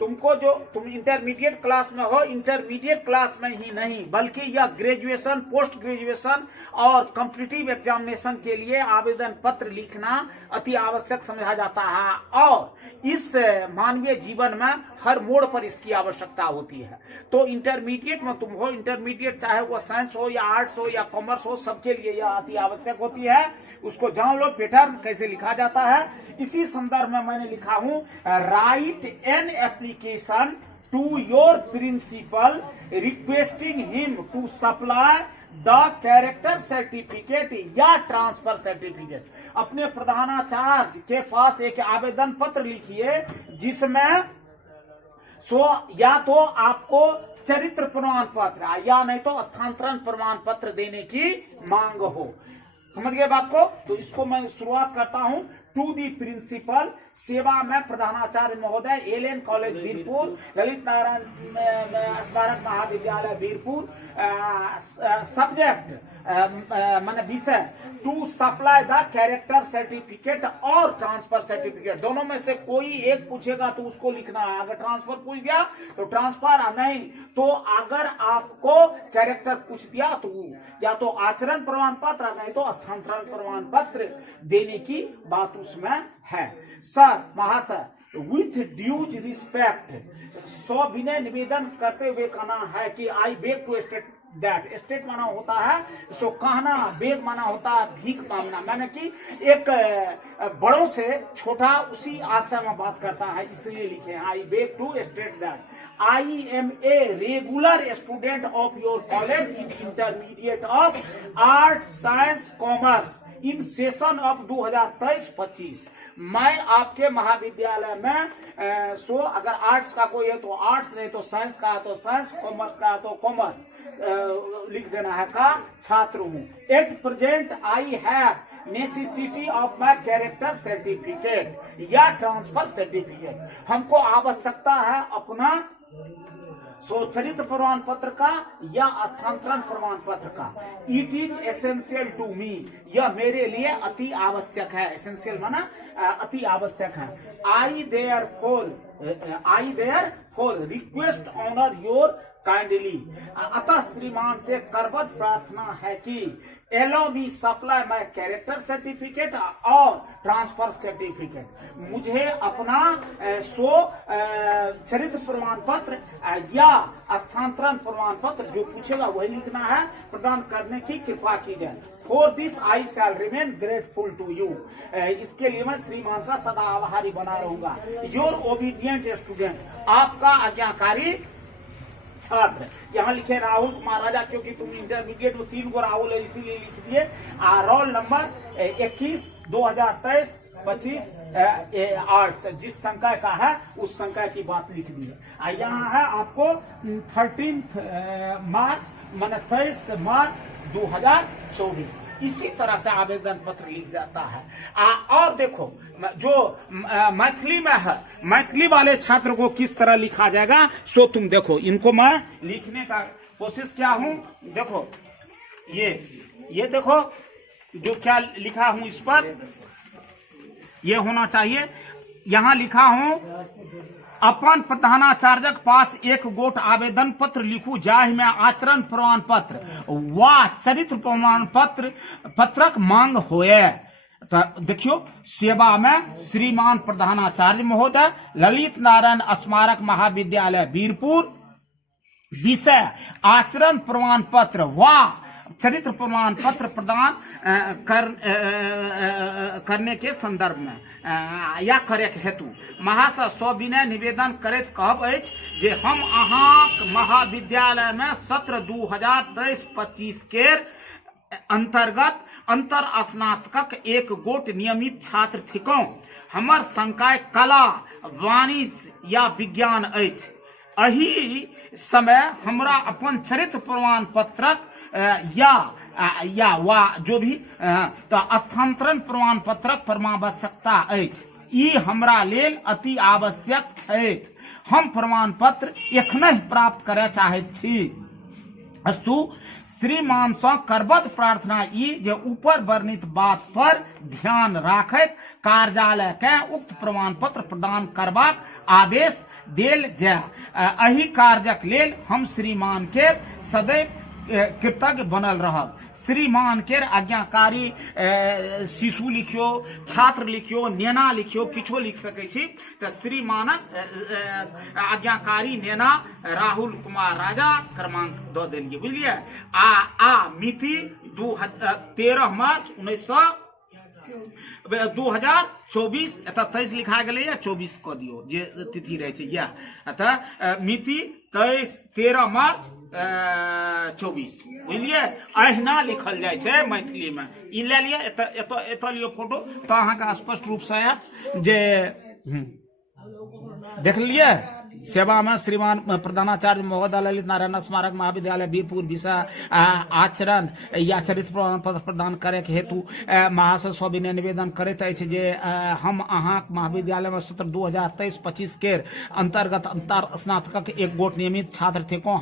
तुमको जो तुम इंटरमीडिएट क्लास में हो, इंटरमीडिएट क्लास में ही नहीं बल्कि यह ग्रेजुएशन, पोस्ट ग्रेजुएशन और कॉम्पिटिटिव एग्जामिनेशन के लिए आवेदन पत्र लिखना अति आवश्यक समझा जाता है और इस मानवीय जीवन में हर मोड़ पर इसकी आवश्यकता होती है। तो इंटरमीडिएट में तुम हो, इंटरमीडिएट चाहे वो साइंस हो या आर्ट्स हो या कॉमर्स हो, सबके लिए यह अति आवश्यक होती है। उसको जान लो पैटर्न कैसे लिखा जाता है। इसी संदर्भ में मैंने लिखा हूं, write an application to your principal requesting him to supply the character certificate या ट्रांसफर सर्टिफिकेट। अपने प्रधानाचार्य के पास एक आवेदन पत्र लिखिए जिसमें या तो आपको चरित्र प्रमाण पत्र या नहीं तो स्थानांतरण प्रमाण पत्र देने की मांग हो। समझ गए बात को? तो इसको मैं शुरुआत करता हूं। टू दी प्रिंसिपल, सेवा में प्रधानाचार्य महोदय, एलएन कॉलेज वीरपुर, ललित नारायण स्मारक महाविद्यालय वीरपुर, सब्जेक्ट माने विषय to supply the character certificate और ट्रांसफर सर्टिफिकेट। दोनों में से कोई एक पूछेगा तो उसको लिखना है। अगर ट्रांसफर पूछ गया तो ट्रांसफर, नहीं तो अगर आपको कैरेक्टर पूछ दिया तो या तो आचरण प्रमाण पत्र नहीं तो स्थानांतरण प्रमाण पत्र देने की बात उसमें है। सर, महाशय, विथ ड्यूज रिस्पेक्ट, सविनय निवेदन करते हुए कहना है कि I beg to state that. State माना होता है सो कहना, बेग माना होता है भीख मांगना, माने कि एक बड़ों से छोटा उसी आशय में बात करता है, इसलिए लिखे हैं I beg to state that I am a regular student of your college in intermediate of arts, science, commerce in session of 2023-25। मैं आपके महाविद्यालय में अगर आर्ट्स का कोई है तो आर्ट्स, नहीं तो साइंस का है तो साइंस, कॉमर्स का है तो कॉमर्स लिख देना है का छात्र हूँ। At present I have necessity of my character certificate या ट्रांसफर सर्टिफिकेट। हमको आवश्यकता है अपना चरित्र प्रमाण पत्र का या स्थानांतरण प्रमाण पत्र का। It is essential to me, यह मेरे लिए अति आवश्यक है। एसेंशियल माना अति आवश्यक है। I therefore request honour your kindly, अतः श्रीमान से करबद्ध प्रार्थना है कि allow me supply my character certificate और ट्रांसफर सर्टिफिकेट। मुझे अपना चरित्र प्रमाण पत्र या स्थानांतरण प्रमाण पत्र जो पूछेगा वही लिखना है, प्रदान करने की कृपा की जाए। For this I shall remain grateful to you, इसके लिए मैं श्रीमान का सदा आभारी बना रहूंगा। योर ओबीडियंट स्टूडेंट, आपका आज्ञाकारी छात्र। यहाँ लिखे राहुल कुमार राजा, क्योंकि तुम इंटरमीडिएट में 3 गो राहुल है इसीलिए लिख दिए। रोल नंबर 21 2023-25 आर्ट्स, जिस संकाय का है उस संकाय की बात लिख दी है। यहाँ है आपको 13 मार्च माने 23 मार्च 2024। इसी तरह से आवेदन पत्र लिख जाता है। और देखो जो मैथिली में है, मैथिली वाले छात्र को किस तरह लिखा जाएगा सो तुम देखो। इनको मैं लिखने का कोशिश किया हूं। देखो ये देखो जो क्या लिखा हूं, इस पर ये होना चाहिए। यहां लिखा हूं, अपन प्रधानाचार्यक पास एक गोट आवेदन पत्र लिखू जाहि में आचरण प्रमाण पत्र व चरित्र प्रमाण पत्रक मांग होए। तो देखियो, सेवा में श्रीमान प्रधानाचार्य महोदय, ललित नारायण स्मारक महाविद्यालय वीरपुर, विषय आचरण प्रमाण पत्र व चरित्र प्रमाण पत्र प्रदान करने के संदर्भ में या करे हेतु महाशय सविनय निवेदन करैत कहब अछि जे हम अहाँक महाविद्यालय में सत्र 2023-25 के अंतर्गत अंतर स्नातक एक गोट नियमित छात्र थिकौं। हमर संकाय कला, वाणिज्य या विज्ञान अछि। अही समय हमरा अपन चरित्र प्रमाण पत्रक या वा जो भी तो स्थानांतरण प्रमाण पत्रक परमावश्यकता अछि। ई हमरा लेल अति आवश्यक छै। हम प्रमाण पत्र एखनहि प्राप्त करय चाहैत छी। अस्तु श्रीमान सँ करबद्ध प्रार्थना ई जे ऊपर वर्णित बात पर ध्यान राखैत कार्यालय के उक्त प्रमाण पत्र प्रदान करबाक आदेश देल जाय। एहि कार्यक लेल हम श्रीमान के सदैव कृतज्ञ बनल रहब। श्रीमान के आज्ञाकारी शिशु लिखियो, छात्र लिखियो, नेना लिखियो, किछो लिख सकै छी। तो श्रीमानक आज्ञाकारी नेना राहुल कुमार राजा क्रमांक दऽ देलिए, बुझलिए। आ मिति 13 मार्च 2024 एतऽ 23 लिखा गेलै, 24 कऽ दियौ जे तिथि रहै छै यह। अतः मिति 13 मार्च 24, बुझलिए। अहिना लिखल जाय छै मैथिली में। ई ले लिया, एतऽ लियो फोटो तो अहाँके स्पष्ट रूप से आयत जे देख लिये। सेवा में श्रीमान प्रधानाचार्य महोदय ललित नारायण स्मारक महाविद्यालय वीरपुर विषय आचरण या चरित्र प्रमाण पत्र प्रदान करे के हेतु महाशय सविनय निवेदन करैत अछि जे हम अहाँ महाविद्यालय में सत्र 2023-25 के अंतर्गत अंतर स्नातक एक गोट नियमित छात्र थे को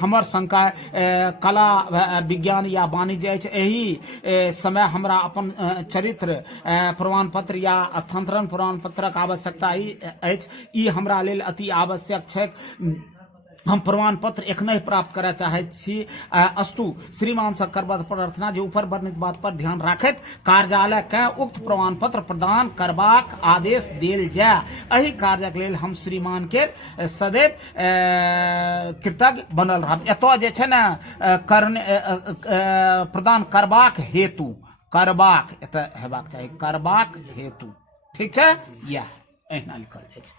हमर संकाय कला विज्ञान या वाणिज्य अछि। एही समय हमरा अपन चरित्र प्रमाण पत्र या स्थानांतरण प्रमाण पत्रक आवश्यकता अछि। ई हमरा लेल अति आवश्यक छै। हम प्रमाण पत्र एखनहि प्राप्त करय चाहैत छी। अस्तु श्रीमान सँ करबद्ध प्रार्थना जे ऊपर वर्णित बात पर ध्यान राखैत कार्यालय के उक्त प्रमाण पत्र प्रदान करबाक आदेश देल जाय। एहि कार्यक लेल हम श्रीमान के सदैव कृतज्ञ बनल रहब। एतऽ जे छै ने प्रदान करबाक हेतु, करबाक एतऽ हेबाक चाही, करबाक हेतु, ठीक छै। यह एहिना लिखल जाइ छै।